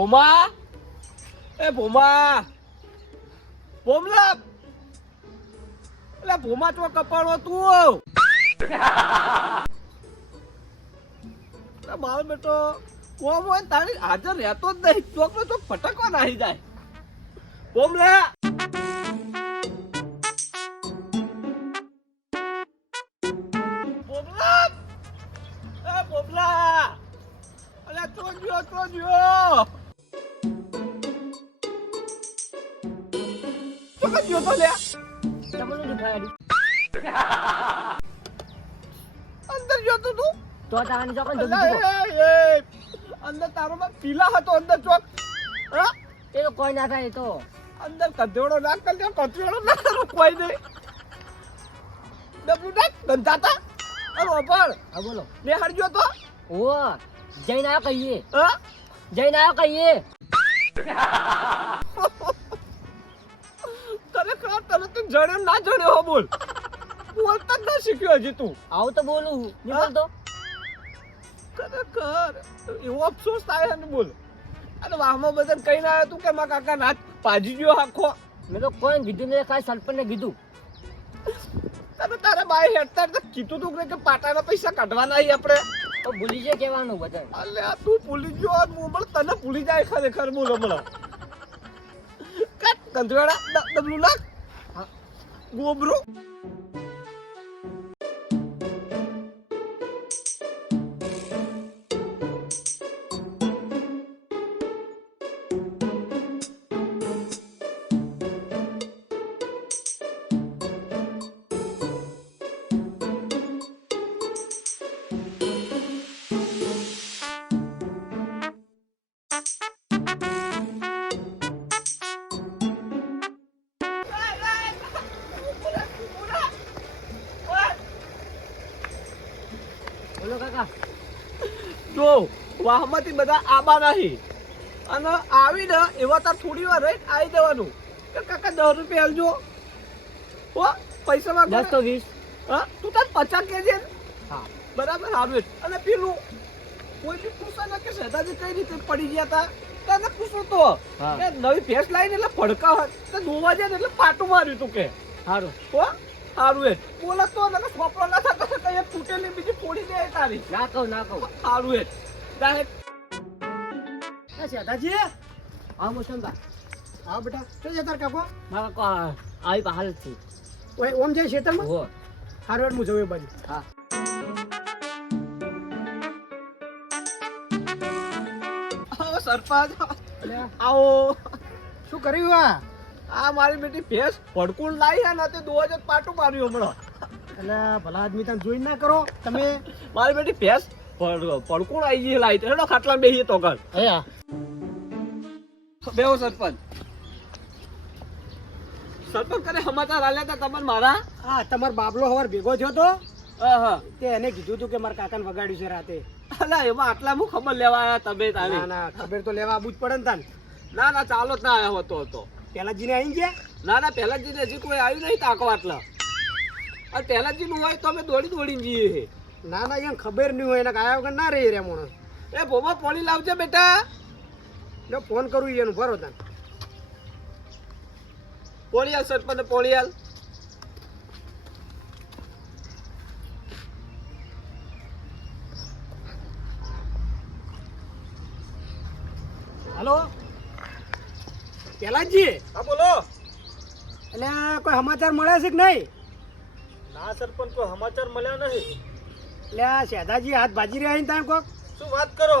ભોમા એ ભોમા ભોમલા એટલે ભોમા તો કપાળો તું મારો બેટો કોમ હોય તારી હાજર રહેતો જ નહીં ચોકનો ચોક ફટકવા નાહી જાય ભોમલા ભોમલા એ ભોમલા અલે ચોજ્યો તમે તો લે તમને ખાડી અંદર જો તું તો તાવાની ચોકન અલે, ધોકી એ, અંદર તારો માં પીલા હતો અંદર ચોક હા એ તો કોઈ ના થાય એ તો અંદર કચોડો ના કર કચોડો ના કરું કોઈ નહીં ડબલું નાખ ગંધાતા અરે ઓપણ હા બોલો ને હરજો તો ઓ જઈને આવ્યો કહીએ હા જઈને આવ્યો કહીએ તને તું જણ્યો ના જણ્યો હો બોલ બોલતા જ ના શીખ્યો હજી તું આવું તો બોલું નહીં બોલતો ખરેખર એવો અફસોસ થાય ને બોલ અને વાહમાં બધાને કઈ ના આવ્યો તું કે મારા કાકા નાચ પાજી ગયો આખો મેં તો કોઈ કીધું ને ખાલી સરપંચને કીધું તને તારે બાઈ હેડતા હેડતા કીધું તું કે પાટાના પૈસા કાઢવાના અહીં આપણે તો ભૂલી જાય કહેવાનું બધા અલે આ તું ભૂલી ગયો અને હું પણ તને ભૂલી જાય ખરેખર બોલો હમણાં કાટ કંધવાડા ડબલું નાખ ગોબરું બોલો કાકા જો વાહમાંથી બધા આબા નહીં અને આવીને એવા તાર થોડી વાર રહી આવી જવાનું કે કાકા 10 રૂપિયા આલજો હો પૈસા માંગો 10 તો 20 હા તું તાર 50 કેજે હા બરાબર હારું અને પેલું કોઈ બી પૂછા ના કે સદાજી કઈ રીતે પડી ગયા તા તને પૂછો તો હા. કે નવી ભેંસ લાવીને એટલે ફડકા હોય તો દોવા જાય ને એટલે પાટું માર્યું તું કે સારું હો હારું એ બોલે તો ને છોપરો ના થતો તો કઈ તૂટેલી બીજી ફોડી દે તારી ના કહું હારું એ ડાયરેક્ટ દાદાજી હા મોસંબા હા બેટા શું છે તાર કાકો મારા કાકા આવી હાલ છે ઓય ઓમ જાય ખેતરમાં હો હારવાર હું જવું એ બાજુ હા આવો સરપંચ અલ્યા, આવો શું કર્યું આ આ મારી બેટી ભેંસ ભડકું લાવી હે ને તે દોવા જ પાટું માર્યું હમણાં એટલે ભલા આદમી તમે જોઈ ના કરો તમે મારી બેટી ભેંસ પડકું આવી ગઈ લાવી હેડો ખાટલા બેહીએ તો કર હયા બેહો સરપંચ સરપંચ કરે સમાચાર આલ્યા તા તમને મારા હા તમારો બાબલો હવાર ભેગો થયો તો હા તે એને કીધું તું કે મારા કાકાને વગાડ્યું છે રાતે અલા એમાં આટલા હું ખબર લેવા આયા તમે તારી ના ના ખબર તો લેવા આવું જ પડે ને તાન ના ના ચાલો જ ના આવ્યો હતો પેલાજીને આવી ગયા ના પહેલાજી ને હજી કોઈ આવ્યું નહીં તાકો આટલા અને પહેલાજી નું હોય તો અમે દોડીને જઈએ છે ના ના એમ ખબર નહીં હોય એને આયા વગર ના રહી રે માણસ એ ભોમા પોણી લાવજે બેટા જો ફોન કરું એનું ભરો તાન પોણી હાલ સરપંચ પોણી હાલ હાલો પેલાજી હા બોલો એટલે કોઈ સમાચાર મળ્યા છે કે નહીં ના સરપંચ કોઈ સમાચાર મળ્યા નથી એટલે આ શેધાજી હાથ ભાજી રહ્યા ને તાણ કોક શું વાત કરો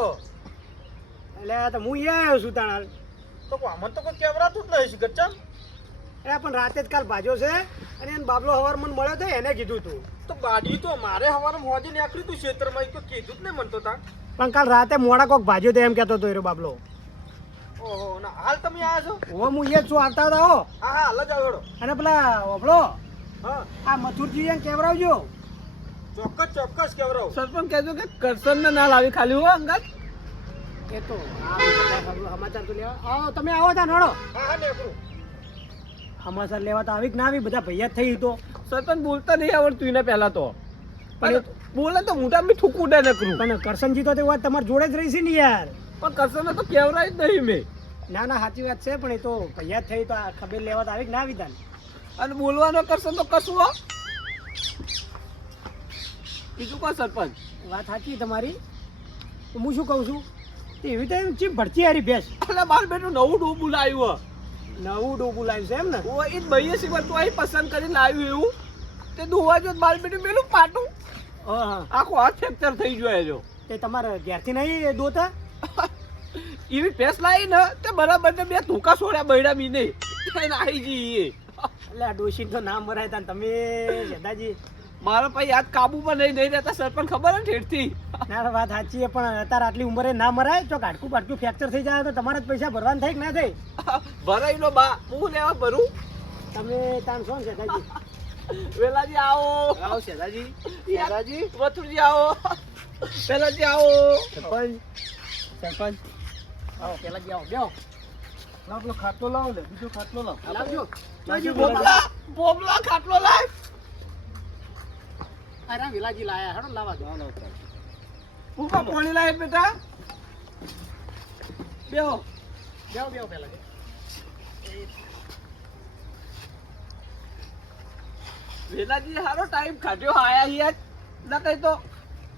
એટલે તો હું અહીંયા આવ્યો છું તાણ હાલ તો અમને તો કોઈ કેવરાતું જ નહીં ગચ્ચા એ પણ રાતે જ કાલ ભાજ્યો છે અને એને બાબલો હવાર મને મળ્યો તો એને કીધું તું તો બાડી તો મારે હવારમાં હોજી નીકળ્યું તું ક્ષેત્રમાં તો કીધું જ નહીં મનતો તા પણ કાલ રાતે મોડા કોક ભાજ્યો તો એમ કહેતો હતો એરો બાબલો ઓહો ના હાલ તમે આયા છો ઓ હું એ જ છું આવતા હતા હો હા હાલ જ આવડો અને પેલા ઓબળો હા આ મથુરજી એમ કેવરાવજો ચોક્કસ કેવરાવ સરપંચ કહેજો કે કરશન ને ના લાવી ખાલી હો અંગત એ તો સમાચાર તો લેવા આવો તમે આવો તા નડો હા હા નેકરું સમાચાર લેવા તો આવી કે ના આવી બધા ભૈયા થઈ તો સરપંચ બોલતા નહીં આવડતું એને પહેલા તો પણ બોલે તો મોટા મી ઠુકુડે નકરું પણ કરશનજી તો તે વાત તમારી જોડે જ રહી છે ને યાર પણ કરશનને તો કેવરાય જ નહીં મેં. ના ના સાચી વાત છે, પણ એ તો ભૈયા થઈ તો આ ખબર લેવા તો આવી કે ના આવી તાને. અને બોલવાનો કરશન તો કશું હો. બીજું કોઈ સરપંચ વાત સાચી તમારી. તો હું શું કહું છું, તે એવી તો એમ ચીપ ભરતી હારી ભેંસ. એટલે મારું બેટું નવું ડોબું લાવ્યું નવું ડોબું લાવ્યું છે એમ ને. હો એ જ ભાઈએ સિવાય તું અહીં પસંદ કરીને લાવ્યું એવું તે દોવા જો મારું બેટું પેલું પાટું હા હા. આખો હાથ ફ્રેક્ચર થઈ ગયો જો. તે તમારે ઘેરથી નહીં દોતા? એવી ભેંસ લાવી ને તે બરાબર ને બે ધોકા છોડ્યા બૈડા બી નહીં એને આવી જઈએ. એટલે આ ડોશી તો ના મરાય તા તમે દાદાજી. મારા પછી યાદ કાબુમાં નહીં રહેતા સરપંચ ખબર ને ઠેઠથી. ના વાત સાચી છે, પણ અત્યારે આટલી ઉંમરે ના મરાય. તો કાટકું બાટકું ફ્રેક્ચર થઈ જાય તો તમારે જ પૈસા ભરવાના થાય કે ના થાય? ભરાઈ લો બા હું લેવા ભરું. તમે તાન છો ને દાદાજી? વેલાજી આવો. આવો દાદાજી. દાદાજી વથુરજી આવો. પેલાજી આવો. સરપંચ સરપંચ આવો. પેલાજી આવો. બેહો. આપણો ખાટલો લાવો ને બીજો ખાટલો લાવો. લાવજો. બોબલા બોબલા ખાટલો લાવ. અરે વિલાજી લાયા હેડો લાવા દો. હું કા પાણી લાવે બેટા. બેહો બેહો બેહો પેલા. વેલાજી હારો ટાઈમ કાઢ્યો આયા યાર ના કઈ તો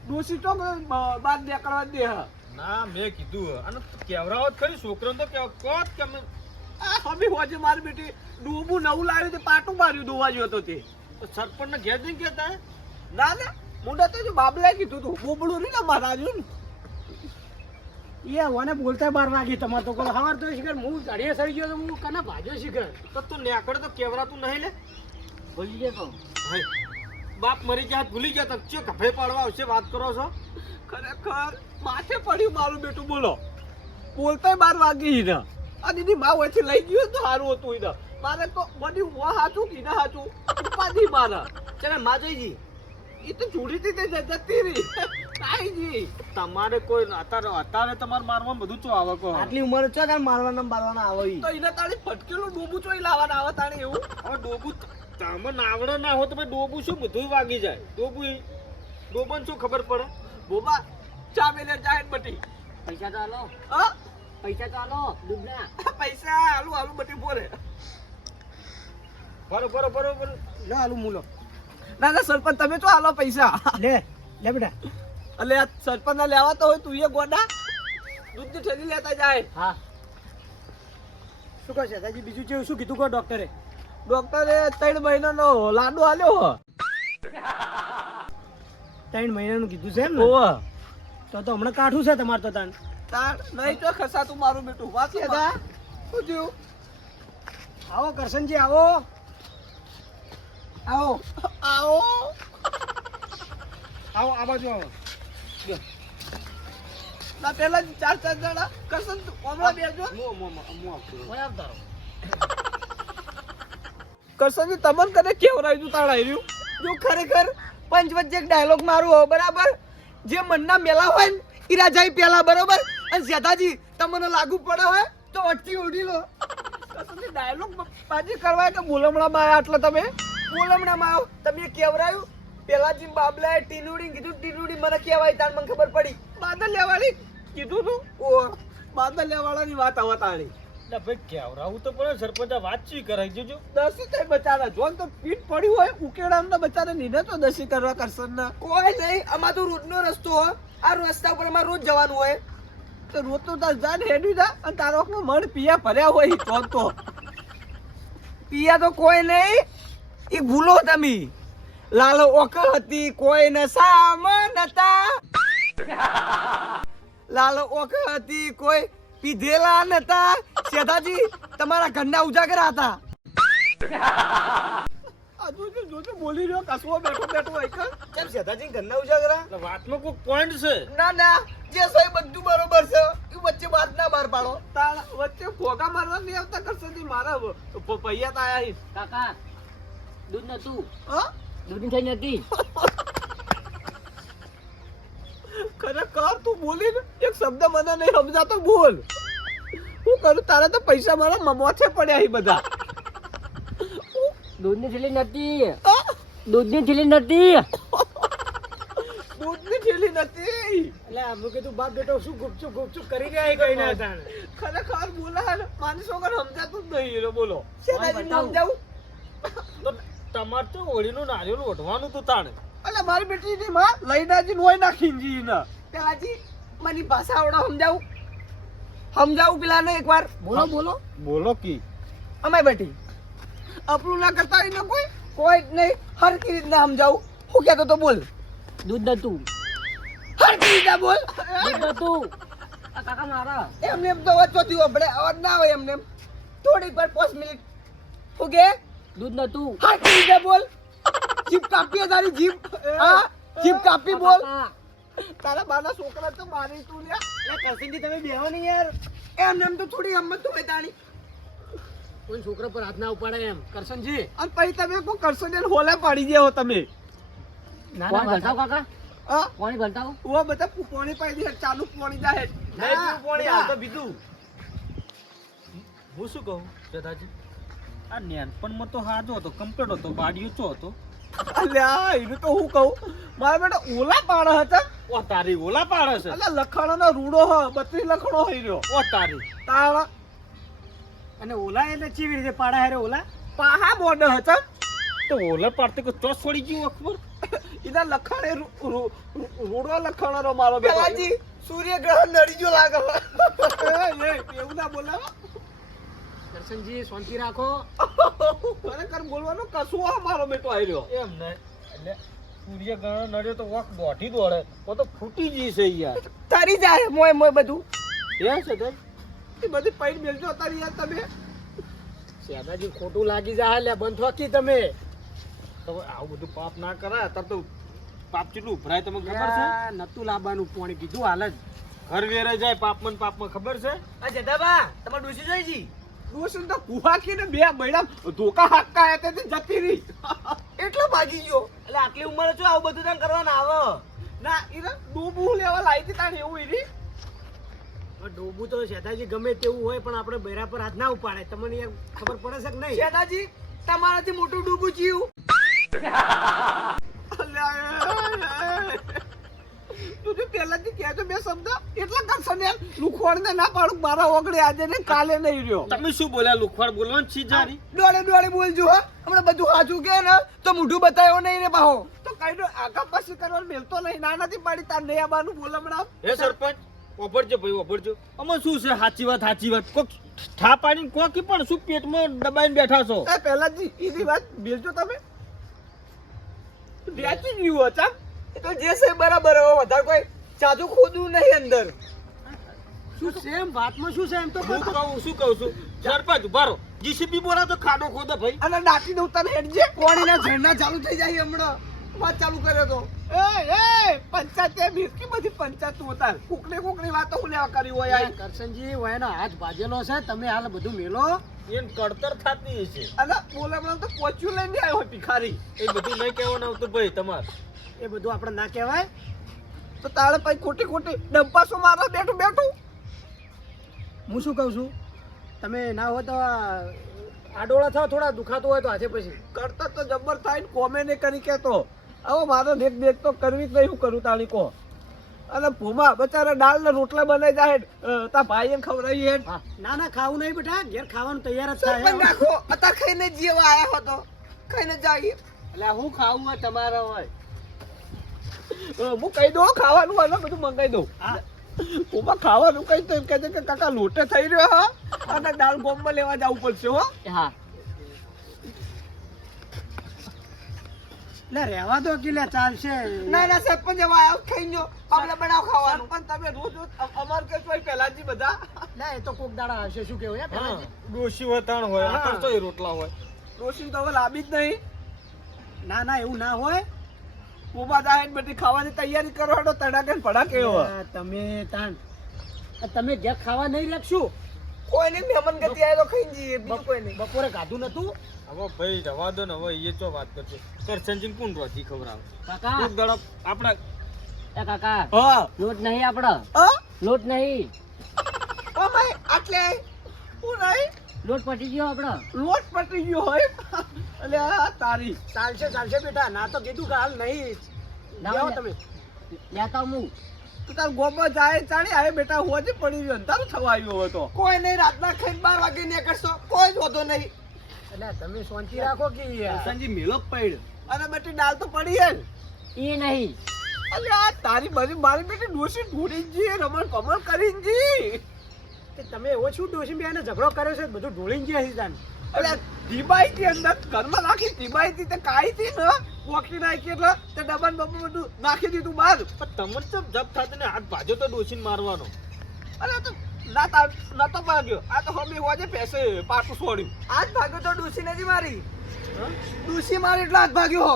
ડોસી તો બાદ નીકળવા દે. ના મેં કીધું અને કેવરાવો જ ખરી છોકરાને તો કોત કે અમે હમી હોજે મારી બેટી ડૂબું નવું લાવ્યું તે પાટું માર્યું દોવા જો હતો તે. સરપંચને ઘેર જઈને કહેતા હે? ના ના મુંડા તો જો બાબલાએ કીધું તું બોબડું નહીં ને મારા જો ને. એ ઓને બોલતા 12 વાગે તમારે તો કોઈ હવાર તો શિખર હું ગાડીએ સડી ગયો તો હું કના ભાજો શિખર. તો તું નેકળે તો કેવરાતું નહીં લે. ભૂલી જતો. હાય. બાપ મરી ગયા ભૂલી ગયા તો ચો કફે પાડવા આવશે વાત કરો છો. ખરેખર માથે પડ્યું મારું બેટું બોલો. બોલતાય 12 વાગી ને આ દીદી માં વચ્ચે લઈ ગયું તો સારું હતું એને. મારે તો બધી હું હાચું કીધા હાચું ઉપાધી મારા. ચાલે માં જોઈજી એ તો છોડી તે જતી રહી. કાઈજી તમારે કોઈ અત્યારે તમારે મારવા બધું ચો આવે કો. આટલી ઉંમર છે કે મારવાના બારવાના આવે ઈ. તો એને તાળી ફટકેલું ડૂબું ચોઈ લાવવાના આવે તાણે એવું. હવે ડોબું તમે નાવડો ના હો તો ભાઈ ડોબું શું બધું વાગી જાય. ડોબન શું ખબર પડે? બોબા ચા મેલે જાય બટી. પૈસા તો આલો. હા પૈસા તો આલો. દૂધના. પૈસા આલુ આલુ બટી બોરે. બરોબર લો આલુ મૂલો. ના ના સરપંચ તમે તો આલો પૈસા. લે લે બેટા. એટલે આ સરપંચ ના લેવા તો હોય તું એ ગોડા દૂધની થેલી લેતા જાય. હા. શું કહે છે દાદાજી? બીજું કેવું શું કીધું કો ડોક્ટરે? ડોક્ટરે 3 મહિનાનો લાડુ આલ્યો હો. 3 મહિનાનું કીધું છે એમ ને? ઓવા તો હમણાં કાઠું છે તમારે તો તાન. તાર નહીં તો ખસાતું મારું બેટું વાત લેતા શું થયું. આવો કરશનજી આવો. આવો આવો આવો આ બાજુ આવો. ના પેલા 4 જણા કરશન ઓમલા બેજો. કોઈ આવતા રહો. કરશનજી તમને કને કેવરાયું તાળાઈ રહ્યું. જો ખરેખર પંચ વચ્ચે એક ડાયલોગ મારું હો બરાબર. જે મનના મેલા હોય ને ઈ રાજાઈ પેલા બરોબર. અને જેઠાજી તમને લાગુ પડે હોય તો અટકી ઉડી લો. કરશનજી ડાયલોગ બાજી કરવા કે બોલમણામાં આયા એટલે તમે બોલમણામાં આવો તમે કેવરાયું. પેલા જીમ બાબલાએ ટીનુડી કીધું ટીનુડી મને કહેવાય તાણ મને ખબર પડી. બાદલિયાવાળી કીધું તું ઓ બાદલિયાવાળાની વાત આવતાણી. એટલે ભાઈ કેવરાવું તો પડે. સરપંચ વાતચીત કરાઈ જોજો. દસી થાય બચારા જોન તો પીઠ પડ્યું હોય ઉકેડામ બચારા નીને તો દસી કરવા કરશન ના કોઈ નહીં. અમાર તો રોજનો રસ્તો હોય. આ રસ્તા ઉપર અમાર રોજ જવાનું હોય તો રોજ તો તાર જાન હેડ્યું જા અને તારો મન પિયા ભર્યા હોય તો પિયા તો કોઈ નહીં. એ ભૂલો તમે લાલો ઓકળ હતી કોઈ ન સામન હતા. લાલો ઓકળ હતી કોઈ પીધેલા નતા. શેઠાજી તમારા ઘરના ઉજાગરા હતા. જોજો બોલી રહ્યો કસવો બેઠો હોય કેમ શેઠાજી ઘરના ઉજાગરા. એટલે વાતમાં કોઈ પોઈન્ટ છે? ના ના જે સહી બધું બરોબર છે. એ વચ્ચે વાત ના માર પાડો. તાર વચ્ચે ફોગા મારવા નહીં આવતા કરશનજી. મારા પૈયા તો આયા કાકા દૂધ નતું. હા દૂધની થઈ નથી. ખરેખર તું બોલી ને એક શબ્દ મને નહીં સમજાતો બોલ. હું કરું તારા તો પૈસા મારા મોથે પડ્યા બધા. દૂધની થેલી નથી. હા? દૂધની થેલી નથી. દૂધની થેલી નથી. એટલે અમે કીધું બાપ બેટો શું ગુપચુપ કરી રહ્યા કઈ ના હતા ખરેખર બોલા ને મારી છોકર સમજાતું જ નહીં રે બોલો શેનાજી હું સમજાવું તો તમારે તો હોળીનું નારિયેળ ઓઢવાનું તું તાણે અલે મારી બેટી ની માં લઈને આજી નોય નાખીને જી ને પેલાજી મારી ભાષા આવડા સમજાવું પેલાને એકવાર બોલો બોલો કી અમારી બેટી આપણું ના કરતા હોય ને કોઈ જ નહીં હરકી રીતના સમજાવું હું કહેતો તો બોલ દૂધ ને તું હરકી રીતના બોલ દૂધ ને તું આ કાકા મારા એમને એમ તો વચ્ચોથી આપણે અવાજ ના હોય એમને એમ થોડી પર 5 મિનિટ હું કે દૂધ ને તું હરકી રીતના બોલ જીભ કાપી તારી જીભ હા જીભ કાપી બોલ તારા બાના છોકરા તો મારી તું લે કરશનજી તમે બેહો ને યાર એમને એમ તો થોડી હિંમત તો હોય તાણી કોઈ છોકરા પર હાથ ના ઉપાડે એમ કરશનજી અને પછી તમે કોઈ કરશો ને હોલે પાડી દેવો તમે ના પાણી ના ભરતાવ કાકા હા પાણી ભરતાવ ઓ બધા પાણી પાડી દે ચાલુ પાણી જાય નહીં પીવું પાણી હાલ તો બીજું હું શું કહું દાદાજી આ નેનપણમાં તો હાજો હતો કમ્પ્લીટ હતો બાડીઓ ચો હતો અલ્યા એનું તો હું કહું મારા બેટા ઓલા પાડા હતા ઓ તારી ઓલા પાડે છે અલ્યા લખાણોનો રૂડો હ 32 લખણો હોય રહ્યો ઓ તારી તારા અને ઓલા એટલે ચીવી રીતે પાડા હારે ઓલા પાહા બોર્ડ હતા તો ઓલા પાડતે કોઈ ચોસ છોડી ગયું અકબર એના લખાણે રૂડો લખાણો મારો બેટાજી સૂર્યગ્રહણ નડી ગયો લાગે એવું ના બોલાવો કરશનજી શાંતિ રાખો ખરેખર બોલવાનો કશું આ મારો બેટો આવી રહ્યો એમ ને એટલે સૂર્ય ગ્રહણ નડ્યો તો વખ દોઢી દોડે તો ફૂટી ગઈ છે યાર તારી જાય મોય બધું એ છે ભાઈ એ બધી પૈન મેલજો તારી યાર તમે દાદાજી ખોટું લાગી જાય લે બંધ થાકી તમે તો આવું બધું પાપ ના કરાય તાર તો પાપ કેટલું ઉભરાય તમને ખબર છે નતું લાવવાનું પાણી કીધું હાલ જ ઘર વેરે જાય પાપમાં ખબર છે આ જદાબા તમાર ડોસી જોઈ જી ડોસી તો કુહા ને બે મહિના ધોકા હાકતા હતા તે જતી રહી એટલો ભાગી ગયો એટલે આટલી ઉંમરે જો આવું બધું તને કરવાના આવે ના ઈરે ડૂબું લેવા લાવી હતી તાણ એવું ઈરી ડોબું તો શેતાજી ગમે તેવું હોય પણ આપણે બૈરા પર હાથ ના ઉપાડે તમને યાર ખબર પડે છે કે નહીં શેતાજી તમારાથી મોટું ડૂબું જીવ તું જો પહેલાથી કહેતો બે શબ્દ એટલા કરશે ને લુખવાડને ના પાડું મારા ઓગળે આજે ને કાલે નહીં રહ્યો તમે શું બોલ્યા લુખવાડ બોલવાનું છી જારી દોડે બોલજો હો હમણાં બધું સાચું કે ને તો મોઢું બતાવ્યો નહીં રે બાહો તો કઈ આગા પાછી કરવાનું મેલતો નહીં નાનાથી પાડી તાર નહીં આવવાનું બોલ હમણાં હે સરપંચ ઓભરજો ભાઈ ઓભરજો અમે શું છે સાચી વાત કોક ઠા પાડીને કોકી પણ શું પેટમાં દબાઈને બેઠા છો એ પહેલાથી એની વાત મેલજો તમે બેચી ગયું હતા એ તો જે છે બરાબર હવે વધારે કોઈ જાદુ ખોદવું નહીં અંદર શું છે એમ વાતમાં શું છે એમ તો હું શું કહું છું સરપંચ ઉભારો જીસીબી બોલા તો ખાડો ખોદો ભાઈ અને દાટી દઉં તને હેડજે પાણીના ઝરણા ચાલુ થઈ જાય હમણાં વાત ચાલુ કર્યો તો એ પંચાયત મિરકી બધી પંચાયત હોતા કોકની વાતો હું લેવા કરી હોય આ કરશનજી વયનો હાથ ભાજેલો છે તમે હાલ બધું મેલો એમ કડતર થાતી છે અને બોલામણા તો પોચ્યું લઈને આવ્યો હોય ભિખારી એ બધું નહીં કહેવાનું આવતું ભાઈ તમારે એ બધું આપણે ના કહેવાય તો તારે પછી ખોટી ડબ્બાસો મારો બેઠું હું શું કહું છું તમે ના હોય તો આડોળા થાવ થોડા દુખાતું હોય તો આજે પછી કરતા તો જબર થાય ને કોમે ને કરી કેતો હવે મારો દેખ તો કરવી જ નહીં હું કરું તાળી કો અને ભૂમા બચારા દાળ ને રોટલા બનાવી જાય તા ભાઈ એને ખવડાવી હે ના ના ખાવું નહીં બેટા ઘેર ખાવાનું તૈયાર જ સરપંચ થાય નાખો અત્યારે ખાઈને જીવા આયા હતો ખાઈને જાય એટલે હું ખાવું હોય તમારે હોય હું કહી દઉં ખાવાનું હોય ને બધું મંગાઈ દઉં હા ભૂમા ખાવાનું કઈ તો એમ કહે છે કે કાકા લોટે થઈ રહ્યો હા અને દાળ ગોમમાં લેવા જવું પડશે હો હા ના રહેવા દો કે લે ચાલશે ના સરપંચ હવે આવ ખાઈ જો આપણે બનાવ ખાવાનું પણ તમે રોજ અમાર કે કોઈ પહેલાજી બધા ના એ તો કોક દાડા હશે શું કેવું યાર હા ડોશી વતાણ હોય હા. આ તો એ રોટલા હોય રોશી તો હવે લાવી જ નહીં ના એવું ના હોય ઉભા થાય ને બધી ખાવાની તૈયારી કરો હેડો તડાકે ને ભડાકે એવો તમે તાન તમે ઘેર ખાવા નહીં રાખશું કોઈ નહીં મહેમાન ગતિ આય તો ખાઈ જઈએ બીજું કોઈ નહીં બપોરે ખાધું નતું હવે ભાઈ રવા દો ને હવે એ ચો વાત કરશે કરસનજીને કોણ રોજી ખવડાવે કાકા કોક દાડો આપણા એ કાકા હા લોટ નહીં આપડે હા લોટ નહીં ઓ ભાઈ આટલે હું નહીં લોટ પટી ગયો આપડે લોટ પટી ગયો હોય એટલે આ તારી ચાલશે બેટા ના તો કીધું કે હાલ નહીં ના જાઓ હોય. તમે લેતા હું તું તાર ગોમાં જાય ચાલી આવે બેટા હોજે પડી ગયો અંધારું થવા આવ્યો હવે તો કોઈ નહીં, રાતના ખાઈને 12 વાગે નીકળશો, કોઈ જ હોતો નહીં. એટલે તમે શાંતિ રાખો કે કરશનજી મેલો પડ અને બેટી દાલ તો પડી હે ને. એ નહીં. અલે આ તારી બધી મારી બેટી ડોશી ઢૂંઢી જી, રમણ કમણ કરી જી. કે તમે એવો શું ડોશી બેને ઝઘડો કર્યો છે બધું ઢોળીને ગયા છે તાન અલે ટીબાઈ થી અંદર ઘરમાં નાખી, ટીબાઈ થી તે કાઈ થી ને પોકી નાખી એટલે તે ડબાન બબ્બુ બધું નાખી દીધું બહાર. પણ તમને તો જપ થાતો ને હાથ ભાજો તો ડોસીને મારવાનો. અરે તો નતો ભાગ્યો, આ તો હમી હોજે પૈસે પાછું છોડ્યું. હાથ ભાગ્યો તો ડોશી નથી મારી, ડોશી મારી એટલે હાથ ભાગ્યો.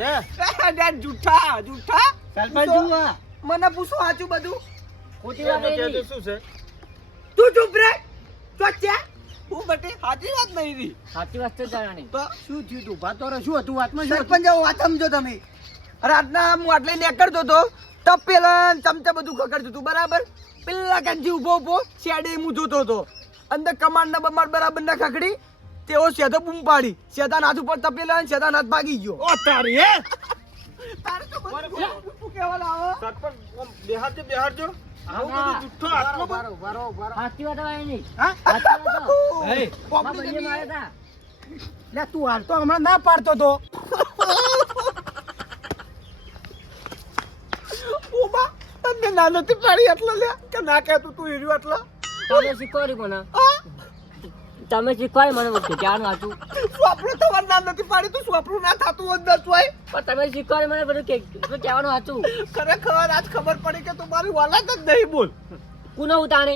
હે ડેડ જૂઠા જૂઠા. સરપંચ જુઓ. મને પૂછો સાચું બધું. ખોટી વાત એમાં એની. કહેતો શું છે? તું ચૂપ રે. ચોચ્યા હું બટી સાચી વાત નહીં રી. સાચી વાત છે જાણી. તો શું થયું તું ભાતો રે શું હતું વાતમાં શું હતું? સરપંચ આવો વાત સમજો તમે. રાતના હું આટલે નીકળતો તો તપેલા ને ચમચા બધું ખકડતું હતું બરાબર. પેલા કાંજી ઉભો ઉભો શેડે હું જોતો હતો. અંદર કમાન્ડ ના બમાડ બરાબર ના ખકડી તેઓ સેધો બૂમ પાડી. સેધાન હાથ ઉપર તપેલા અને સેધાન હાથ ભાગી ગયો. ઓ તારી હે તારે તો બધું શું કહેવાનું આવે? સરપંચ ઓમ બેહાડજો આવું હા. બધું જુઠ્ઠો હાથમાં બારો બારો બારો સાચી વાત હવે એની. હા સાચી વાત તો. હે. મારા પોપડી ભાઈએ જમી. માર્યા તા. લે તું હાલ તો હમણાં ના પાડતો તો ઉભા તમને ના નથી પાડી એટલે લે કે ના કહેતું તું હીર્યો એટલે. તમે શીખવાડ્યું મને. તમે શીખવાડ્યું મને વખતે ક્યારનું હતું. સ્વાપડું તમારે ના નથી પાડી, તું સ્વાપડું ના થતું હોત દસ હોય. પણ તમે શીખવાડ્યું મને બધું કે કહેવાનું હતું. ખરેખર આજ ખબર પડી કે તું મારી વાલાત જ નહીં બોલ. કુનો ઉતાણે.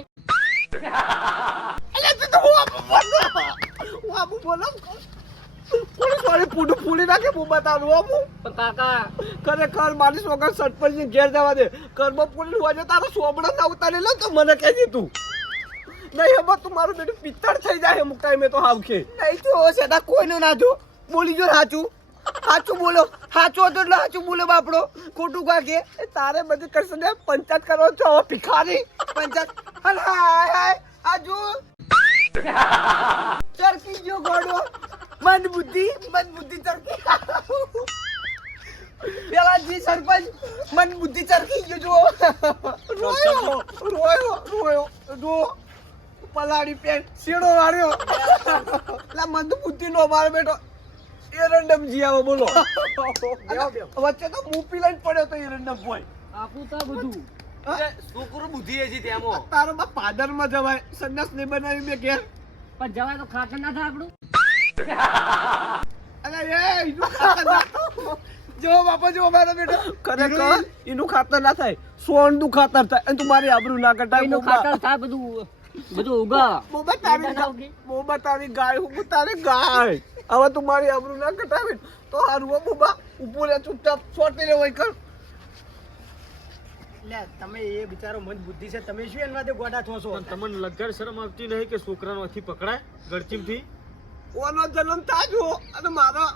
અલે તું તો હું આપું બોલો. કોણ સોરી પૂડું ફૂલી નાખે હું બતાવું આપું. પણ કાકા ખરેખર મારી છોકરા સરપંચની ઘેર જવા દે. ઘરમાં પૂરી હોય તારો સોબડો ના ઉતારી લો તો મને કહેજે તું. નહીં હવે તું મારું બેટું પિત્તળ થઈ જાય અમુક ટાઈમે તો હાવખે. નહીં તો સેદા કોઈનું ના જો. બોલી જો સાચું. સાચું બોલો. સાચું હતું એટલે સાચું બોલો બાપડો. ખોટું કાકે તારે બધી કરશે ને પંચાયત કરો છો હવે ભિખારી. પંચાયત હાય હાય હાય આ જો ચરકી ગયો ગોડો. મન બુદ્ધિ ચરકી. પેલા જી સરપંચ મન બુદ્ધિ ચરકી ગયો જો. રોયો જો પલાડી પેન્ટ શેડો વાળ્યો. લા મન બુદ્ધિ નો માર બેટો એરંડમ જી આવો બોલો. વચ્ચે તો મૂપી લઈને પડ્યો તો એરંડમ બોય. આપું તો બધું. છોકરો બુદ્ધિ હજી તેમાં. તારો બા પાદર માં જવાય સંડાસ નહીં બનાવી મેં ઘેર. પણ જવાય તો ખાતર ના થાય આપણું. અરે એ એનું ખાતર ના જો બાપા જો મારો બેટો ખરેખર એનું ખાતર ના થાય, સોનનું ખાતર થાય. અને તું મારી આબરૂ ના કટાય. એનું ખાતર થાય બધું ઉગા. બોબા તારી ગાય હું તારી ગાય. હવે તું મારી આબરૂ ના કટાવે તો હારું હો બોબા. ઉભો રે ચૂપચાપ છોટી રે હોય કર. લે તમે એ બિચારો મન બુદ્ધિ છે તમે શું એના ગોડા થો છો? પણ તમને લગાડ શરમ આવતી નહીં કે છોકરાનો હાથી પકડાય ગળચીમથી? ઓનો જન્મ થાજો અને મારા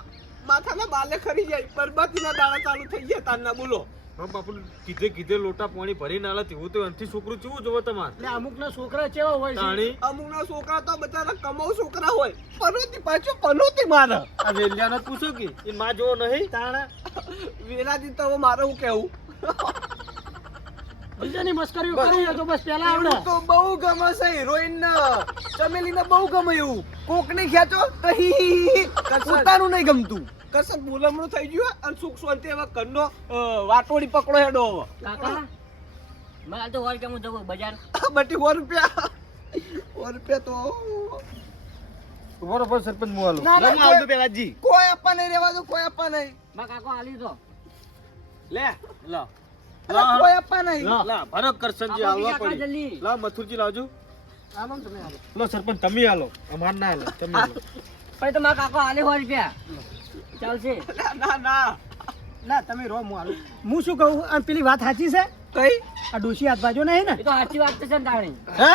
માથાના બાલે ખરી જાય. બરબાદીના દાડા ચાલુ થઈ ગયા તારના બોલો. હા બાપુ કીધે લોટા પાણી ભરીને આલે તેવું તો એનથી છોકરું કેવું જોવો તમારે? એટલે અમુક ના છોકરા કેવા હોય છે તાણી અમુકના છોકરા તો બચારા કમાઉ છોકરા હોય. પનોતી પાછો પનોતી મારે. આ વેલ્યાને પૂછો કે એ માં જોવો નહીં તાણા વેલાજી તો હવે મારે હું કેવું. બીજાની મસ્કરીઓ કરી તો બસ પેલા એવું આવડે તો બહુ ગમે છે હિરોઈન ને ચમેલી ને બહુ ગમે એવું. કોક ને ખેંચો તો હી હી હી. પોતાનું નહીં ગમતું. કસક બોલમણું થઈ ગયું અને સુખ શાંતિ હવે ઘરનો વાટોડી પકડો હેડો હવે. કાકા મારે તો વાર કેમ જવું બજાર. બટી 100 રૂપિયા 100 રૂપિયા તો બરોબર સરપંચ હું આલો. ના, ના, લઈને આવજો પેલાજી. કોઈ આપવા નહીં રેવા દો. કોઈ આપવા નહીં. મારા કાકો આલી તો. લે લા અલા, કોઈ આપવા નહીં. લા ભરત કરશનજી આપો આવવા બીજા પડી. જલ્દી. લા મથુરજી લાવજો. આલો ને તમે આલો લો સરપંચ તમે આલો, અમાર ના આલો, તમે આલો. પછી તો મારા કાકો આલે 100 રૂપિયા ચાલશે. ના ના ના તમે રો હું આલું. હું શું કહું આ પેલી વાત સાચી છે? કઈ આ ડોશી હાથ બાજુ નહીં ને? એ તો સાચી વાત છે ને તાણી. હે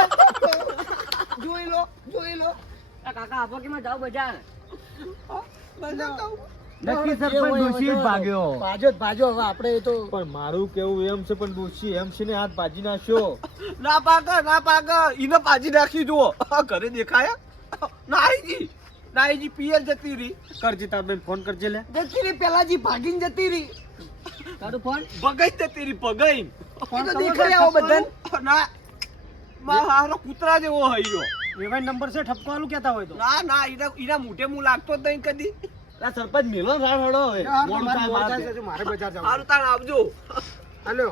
જોઈ લો જોઈ લો. આ કાકા આપો કે માં જાવ બજાર. નક્કી સરપંચ ડોશી જ ભાગ્યો. ભાજો હવે આપણે તો પણ મારું કેવું એમ છે પણ ડોશી એમ છે ને હાથ ભાજી નાખ્યો. ના પાક ઈને પાજી નાખી જુઓ. ઘરે દેખાયા નાઈજી પિયર જતી રહી. કરજી તાર બેન ફોન કરજે લે. જતી રહી પેલાજી ભાગીને જતી રહી. તારું ફોન ભગાઈ જતી રહી ભગાઈ. એ તો દેખાઈ આવો બધાને. ના મારો હારો કૂતરા જેવો હઈયો. વેવાઈ નંબર છે ઠપકો આલું કહેતા હોય તો ના ના ઈના મોઢે હું લાગતો જ નહીં કદી. આ સરપંચ મેલો ને રાડ હળો હવે હા, મોડું મારે થાય બજાર મારે. જજો, મારે બજાર જવું. હારું તાણ આવજો. હાલો.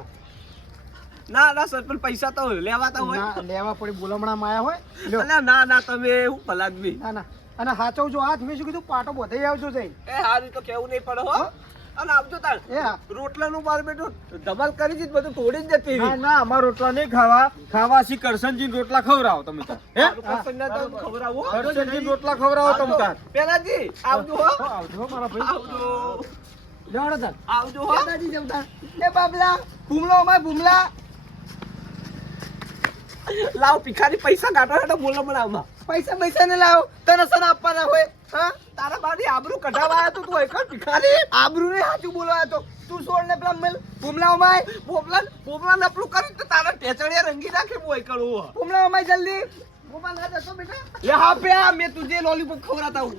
ના ના સરપંચ પૈસા તો લેવાતા હોય. ના, લેવા પડી બોલમણામાં આયા હોય લ્યો. અલ્યા ના ના તમે હું ભલાદમી. ના ના અને હાચવજો હાથ. મેં શું કીધું પાટો બધે આવજો જઈને. એ હારું તો કેવું નહીં પડે હો. અને આવજો તાણ. એ હા. રોટલાનું બાર બેઠું ધમાલ કરી દીધી, બધું તોડી જ જતી ના રહી. ના અમાર રોટલા નહીં ખાવા. ખાવાસી કરશનજી રોટલા ખવડાવો તમે તાર. હે હારું કરશનને તો ખવડાવું હો. કરશનજી રોટલા ખવડાવો તમે તાર. પેલાજી આવજો હો. આવજો હો મારા ભાઈ. આવજો લેવાડો તાર. આવજો હો. પેલાજી જમતા. એ બાબલા ભૂમલો અમાર ભૂમલા. લાવ ભિખારી પૈસા કાઢો એટલે બોલો બનાવમાં. પૈસા ને લાવો તને સન આપવાના હોય. હા તારા બારી આબરૂ કઢાવા આવ્યો તો તું એક જ ભિખારી. આબરૂ ને સાચું બોલવા તો તું છોડ ને પેલા મેલ ભૂમલા અમાય ભૂમલા નપલું કરી તો તારા ટેચડિયા રંગી નાખે બોય કરું. ભૂમલા અમાય જલ્દી. ભૂમલા ના જતો બેટા. યહાં પે આ મેં તુજે લોલીપોપ ખવડાતા હું.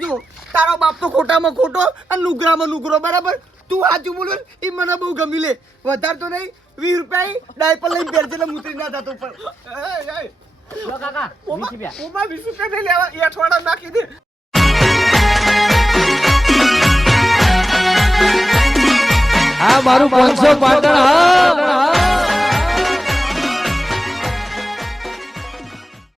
જો તારો બાપ તો ખોટામાં ખોટો અને નુગરામાં નુગરો બરાબર. તું સાચું બોલું એ મને બહુ ગમી લે. વધારે તો નહીં 20 રૂપિયા ડાયપર લઈને પહેરજે એટલે મૂતરી ના થતો પણ. લો કાકા 20 રૂપિયા. 20 રૂપિયા નહીં લેવા એ અઠવાડા નાખી દે. આ મારું 500 પાટણ હા